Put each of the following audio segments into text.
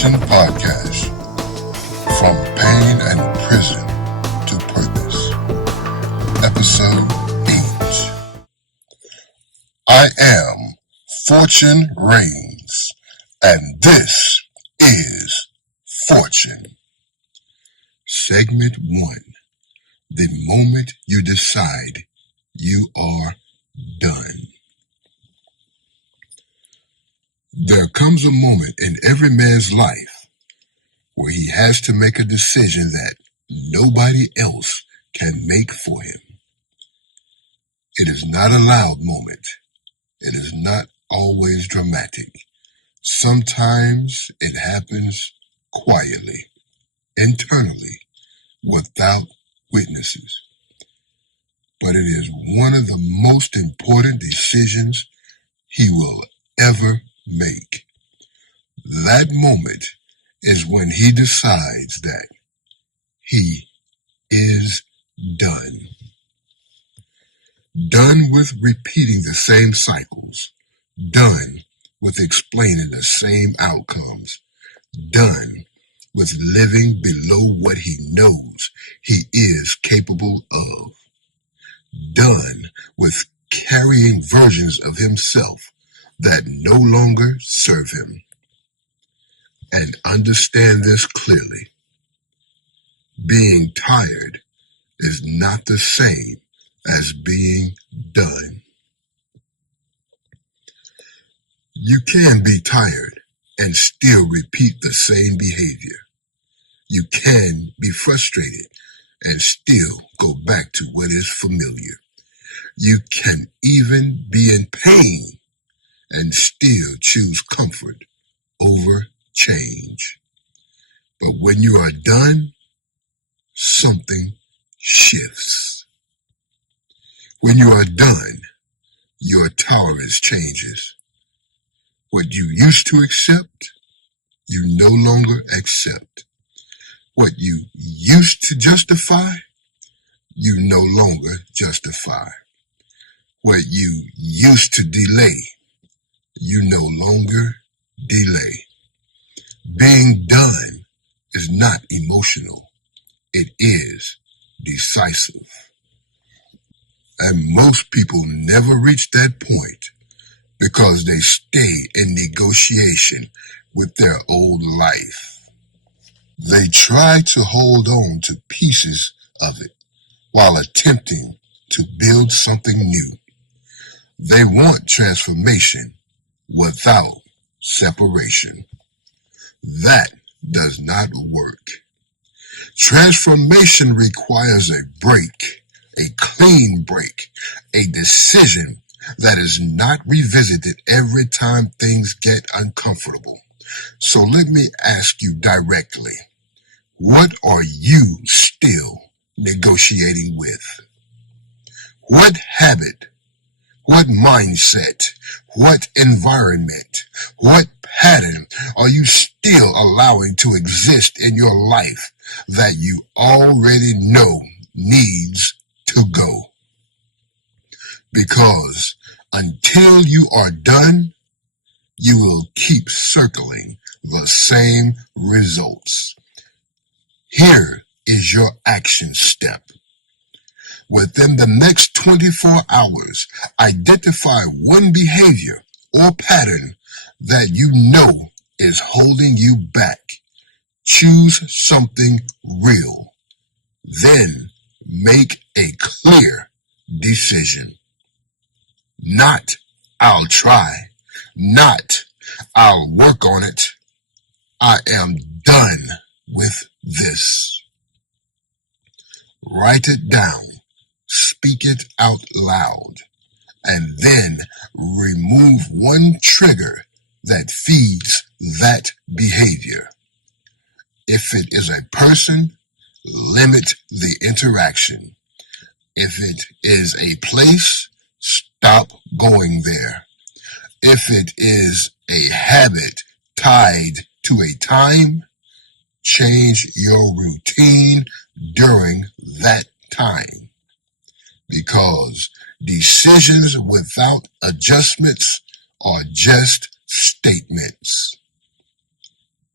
Fortune Podcast. From Pain and Prison to Purpose. Episode 8. I am Fortune Reigns, and this is Fortune. Segment 1. The moment you decide you are done. There comes a moment in every man's life where he has to make a decision that nobody else can make for him. It is not a loud moment. It is not always dramatic. Sometimes it happens quietly, internally, without witnesses. But it is one of the most important decisions he will ever make. That moment is when he decides that he is done. Done with repeating the same cycles. Done with explaining the same outcomes. Done with living below what he knows he is capable of. Done with carrying versions of himself that no longer serve him. And understand this clearly. Being tired is not the same as being done. You can be tired and still repeat the same behavior. You can be frustrated and still go back to what is familiar. You can even be in pain and still choose comfort over change. But when you are done, something shifts. When you are done, your tolerance changes. What you used to accept, you no longer accept. What you used to justify, you no longer justify. What you used to delay, you no longer delay. Being done is not emotional. It is decisive. And most people never reach that point because they stay in negotiation with their old life. They try to hold on to pieces of it while attempting to build something new. They want transformation without separation. That does not work. Transformation requires a break, a clean break, a decision that is not revisited every time things get uncomfortable. So let me ask you directly, what are you still negotiating with? What habit? What mindset, what environment, what pattern are you still allowing to exist in your life that you already know needs to go? Because until you are done, you will keep circling the same results. Here is your action step. Within the next 24 hours, identify one behavior or pattern that you know is holding you back. Choose something real. Then make a clear decision. Not, I'll try. Not, I'll work on it. I am done with this. Write it down. Speak it out loud, and then remove one trigger that feeds that behavior. If it is a person, limit the interaction. If it is a place, stop going there. If it is a habit tied to a time, change your routine during that time. Because decisions without adjustments are just statements.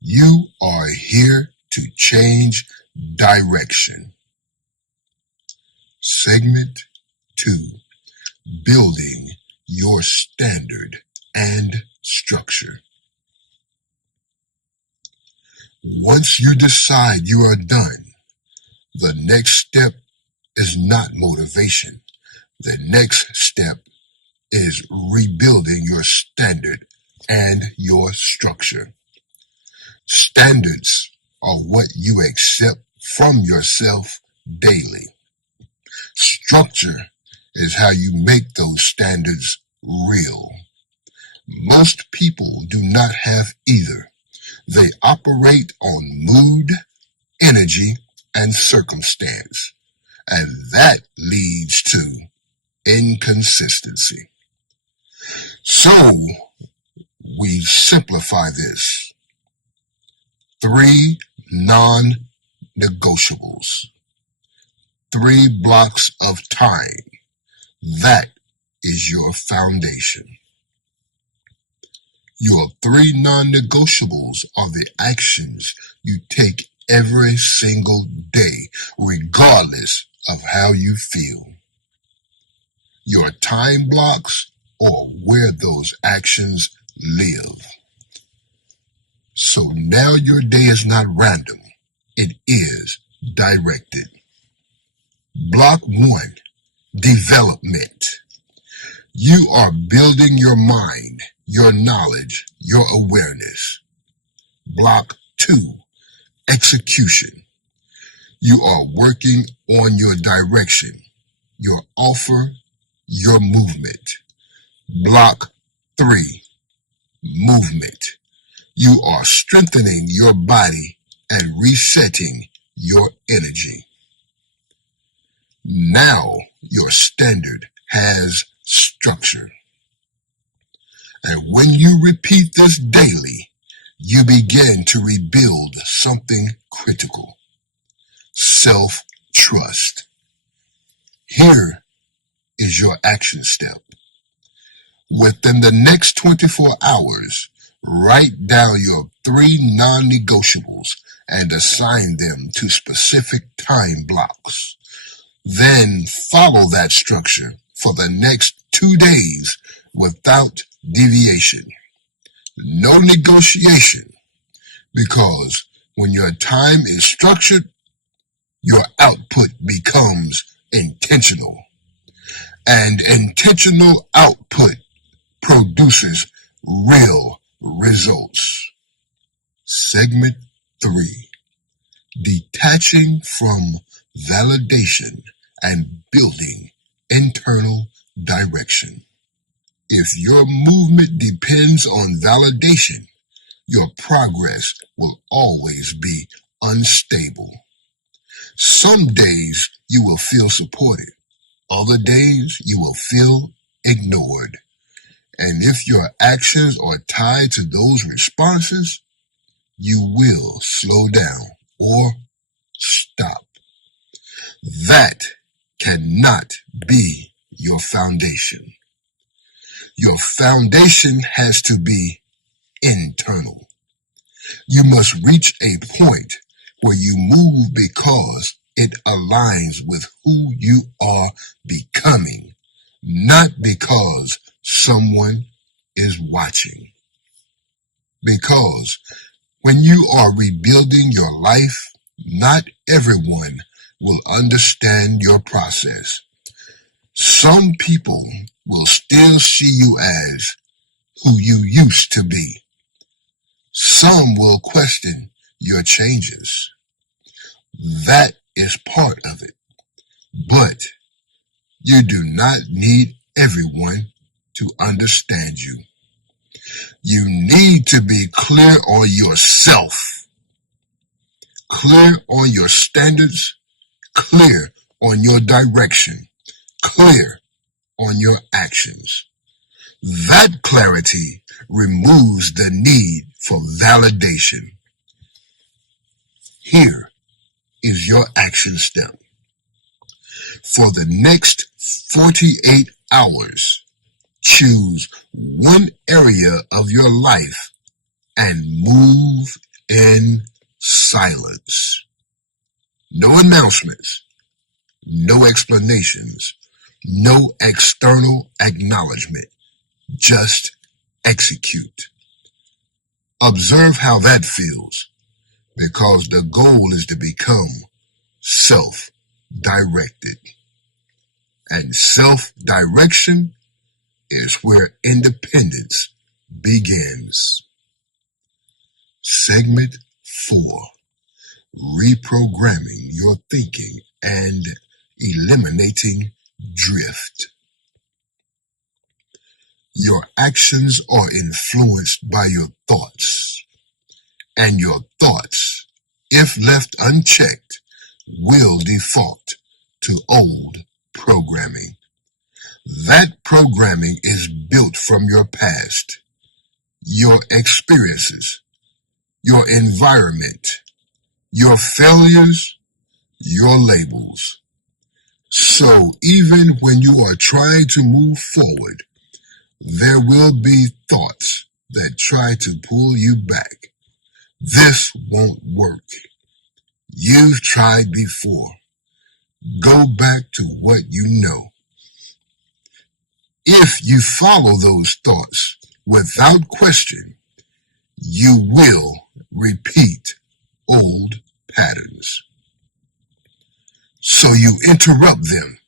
You are here to change direction. Segment 2. Building your standard and structure. Once you decide you are done, the next step is not motivation. The next step is rebuilding your standard and your structure. Standards are what you accept from yourself daily. Structure is how you make those standards real. Most people do not have either. They operate on mood, energy, and circumstance, and that leads to inconsistency. So, we simplify this. 3 non-negotiables. 3 blocks of time. That is your foundation. Your 3 non-negotiables are the actions you take every single day, regardless of how you feel. Your time blocks or where those actions live. So now your day is not random. It is directed. Block 1, development. You are building your mind, your knowledge, your awareness. Block 2, execution. You are working on your direction, your offer, your movement. Block 3, movement. You are strengthening your body and resetting your energy. Now your standard has structure. And when you repeat this daily, you begin to rebuild something critical: self-trust. Here is your action step. Within the next 24 hours, write down your 3 non-negotiables and assign them to specific time blocks. Then follow that structure for the next 2 days without deviation. No negotiation, because when your time is structured, your output becomes intentional. And intentional output produces real results. Segment 3. Detaching from validation and building internal direction. If your movement depends on validation, your progress will always be unstable. Some days you will feel supported. Other days you will feel ignored. And if your actions are tied to those responses, you will slow down or stop. That cannot be your foundation. Your foundation has to be internal. You must reach a point where you move because it aligns with who you are becoming, not because someone is watching. Because when you are rebuilding your life, not everyone will understand your process. Some people will still see you as who you used to be. Some will question your changes. That is part of it. But you do not need everyone to understand you. You need to be clear on yourself, clear on your standards, clear on your direction, clear on your actions. That clarity removes the need for validation. Here is your action step. For the next 48 hours, choose one area of your life and move in silence. No announcements, no explanations, no external acknowledgement. Just execute. Observe how that feels, because the goal is to become self-directed. And self-direction is where independence begins. Segment 4. Reprogramming your thinking and eliminating drift. Your actions are influenced by your thoughts, and your thoughts, if left unchecked, will default to old programming. That programming is built from your past, your experiences, your environment, your failures, your labels. So even when you are trying to move forward, there will be thoughts that try to pull you back. This won't work. You've tried before. Go back to what you know. If you follow those thoughts without question, you will repeat old patterns. So you interrupt them.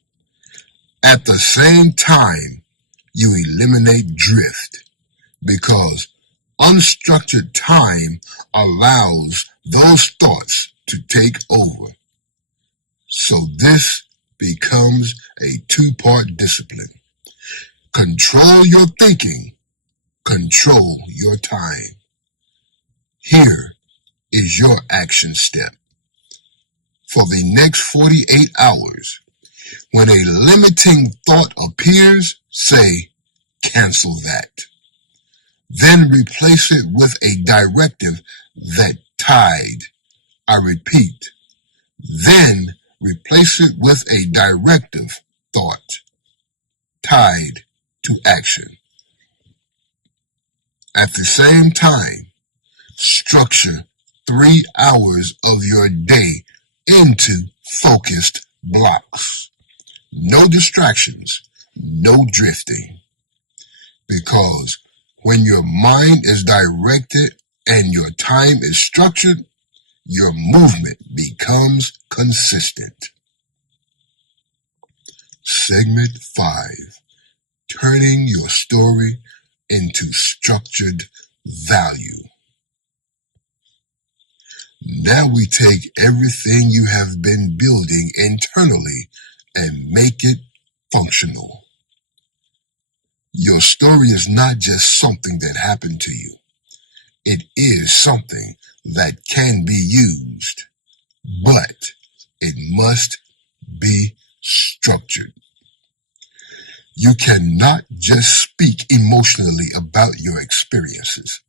At the same time, you eliminate drift, because unstructured time allows those thoughts to take over. So this becomes a two-part discipline. Control your thinking, control your time. Here is your action step. For the next 48 hours, when a limiting thought appears, say, cancel that. Then replace it with a directive that tied. I repeat, then replace it with a directive thought tied to action. At the same time, structure 3 hours of your day into focused blocks. No distractions, no drifting. Because when your mind is directed and your time is structured, your movement becomes consistent. Segment 5. Turning your story into structured value. Now we take everything you have been building internally and make it functional. Your story is not just something that happened to you. It is something that can be used, but it must be structured. You cannot just speak emotionally about your experiences.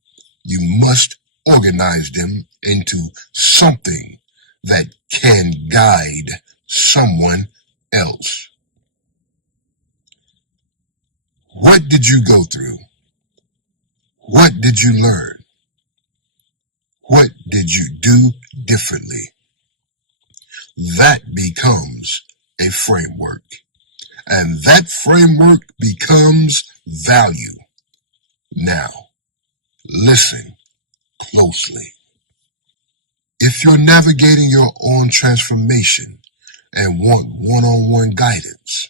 You must organize them into something that can guide someone else. What did you go through? What did you learn? What did you do differently? That becomes a framework, and that framework becomes value. Now, listen closely. If you're navigating your own transformation and want one-on-one guidance,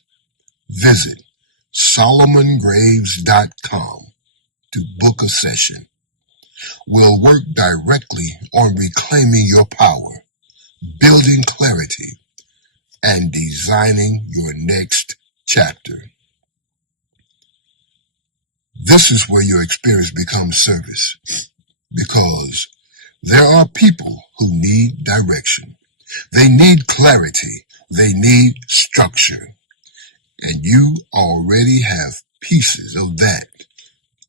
visit solomongraves.com to book a session. We'll work directly on reclaiming your power, building clarity, and designing your next chapter. This is where your experience becomes service, because there are people who need direction. They need clarity. They need structure. And you already have pieces of that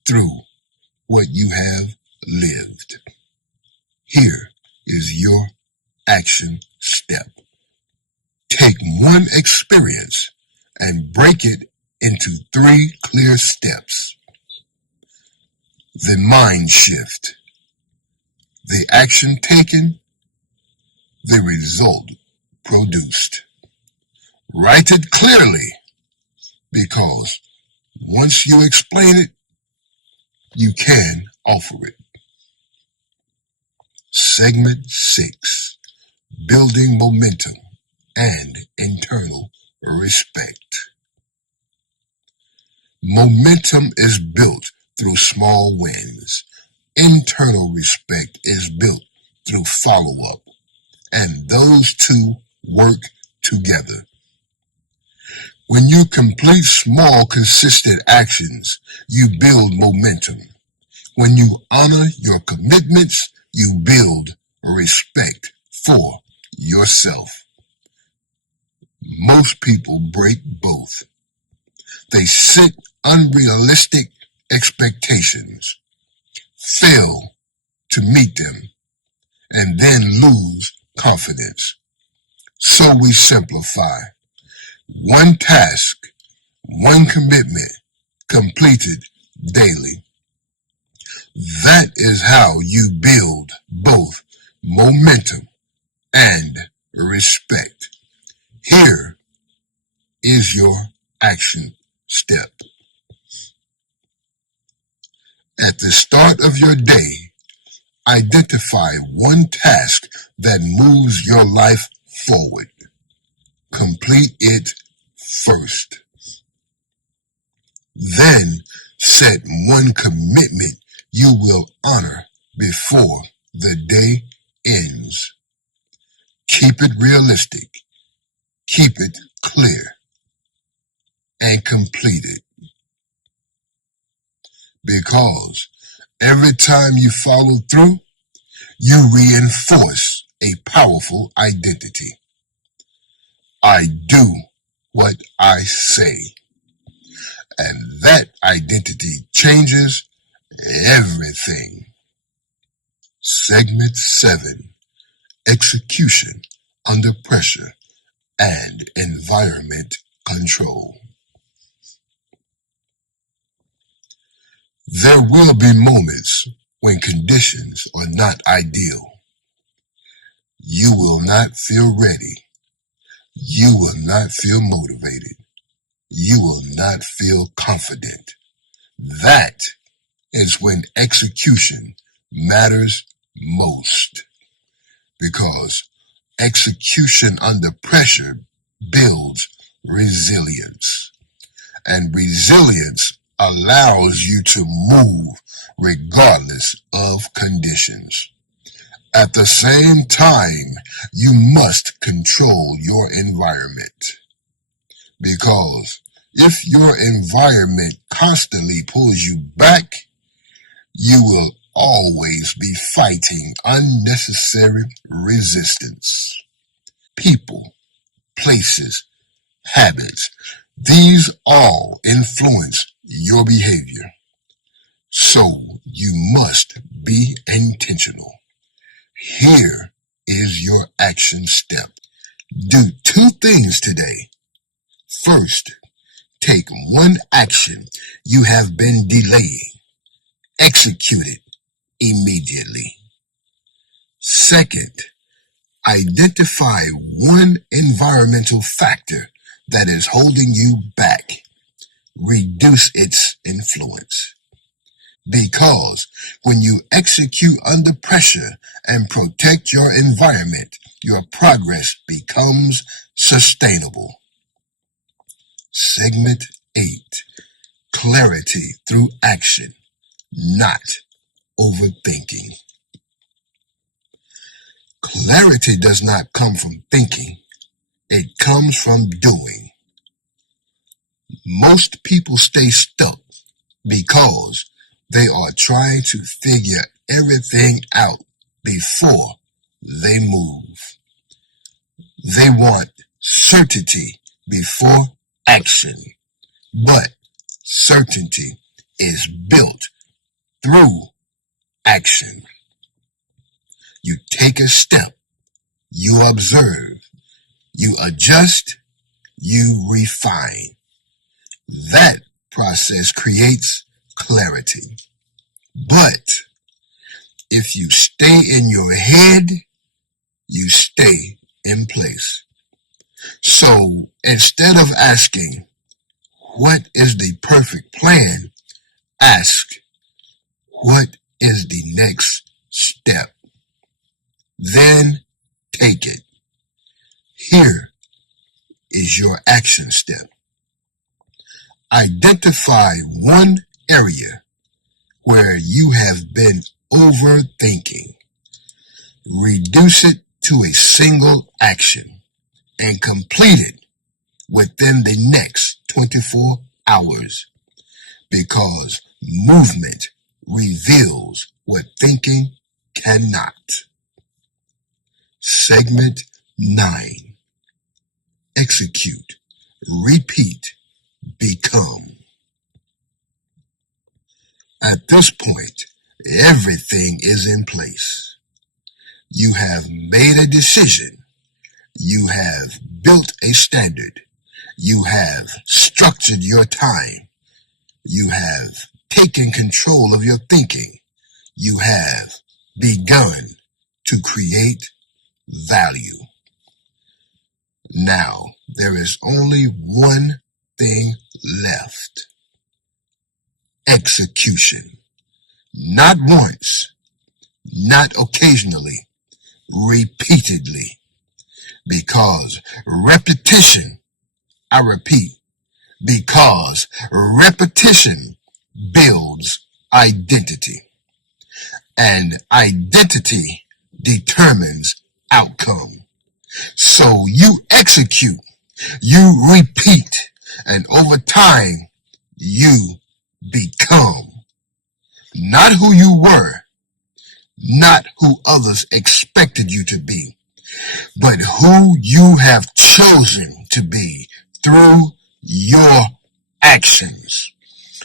through what you have lived. Here is your action step. Take one experience and break it into 3 clear steps. The mind shift. The action taken, the result produced. Write it clearly, because once you explain it, you can offer it. Segment 6, building momentum and internal respect. Momentum is built through small wins. Internal respect is built through follow-up, and those two work together. When you complete small, consistent actions, you build momentum. When you honor your commitments, you build respect for yourself. Most people break both. They set unrealistic expectations, fail to meet them, and then lose confidence. So we simplify. One task, one commitment, completed daily. That is how you build both momentum and respect. Here is your action step. At the start of your day, identify one task that moves your life forward. Complete it first. Then set one commitment you will honor before the day ends. Keep it realistic, keep it clear, and complete it. Because every time you follow through, you reinforce a powerful identity. I do what I say. And that identity changes everything. Segment 7, execution under pressure and environment control. There will be moments when conditions are not ideal. You will not feel ready. You will not feel motivated. You will not feel confident. That is when execution matters most, because execution under pressure builds resilience, and resilience allows you to move regardless of conditions. At the same time, you must control your environment, because if your environment constantly pulls you back, you will always be fighting unnecessary resistance. People, places, habits, these all influence your behavior. So you must be intentional. Here is your action step. Do 2 things today. First, take one action you have been delaying. Execute it immediately. Second, identify one environmental factor that is holding you back. Reduce its influence. Because when you execute under pressure and protect your environment, your progress becomes sustainable. Segment 8, clarity through action, not overthinking. Clarity does not come from thinking. It comes from doing. Most people stay stuck because they are trying to figure everything out before they move. They want certainty before action, but certainty is built through action. You take a step, you observe, you adjust, you refine. That process creates clarity. But If you stay in your head, you stay in place. So instead of asking, what is the perfect plan? Ask, what is the next step? Then take it. Here is your action step. Identify one area where you have been overthinking. Reduce it to a single action and complete it within the next 24 hours, because movement reveals what thinking cannot. Segment 9. Execute, repeat, become. At this point, everything is in place. You have made a decision. You have built a standard. You have structured your time. You have taken control of your thinking. You have begun to create value. Now, there is only one thing left. Execution. Not once, not occasionally, repeatedly. Because repetition, I repeat, because repetition builds identity. And identity determines outcome. So you execute, you repeat, and over time, you become. Not who you were, not who others expected you to be, but who you have chosen to be through your actions.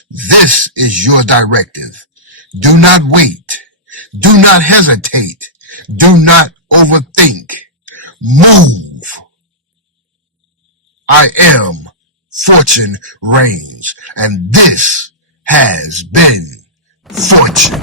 This is your directive. Do not wait. Do not hesitate. Do not overthink. Move. I am Fortune Reigns, and this has been Fortune.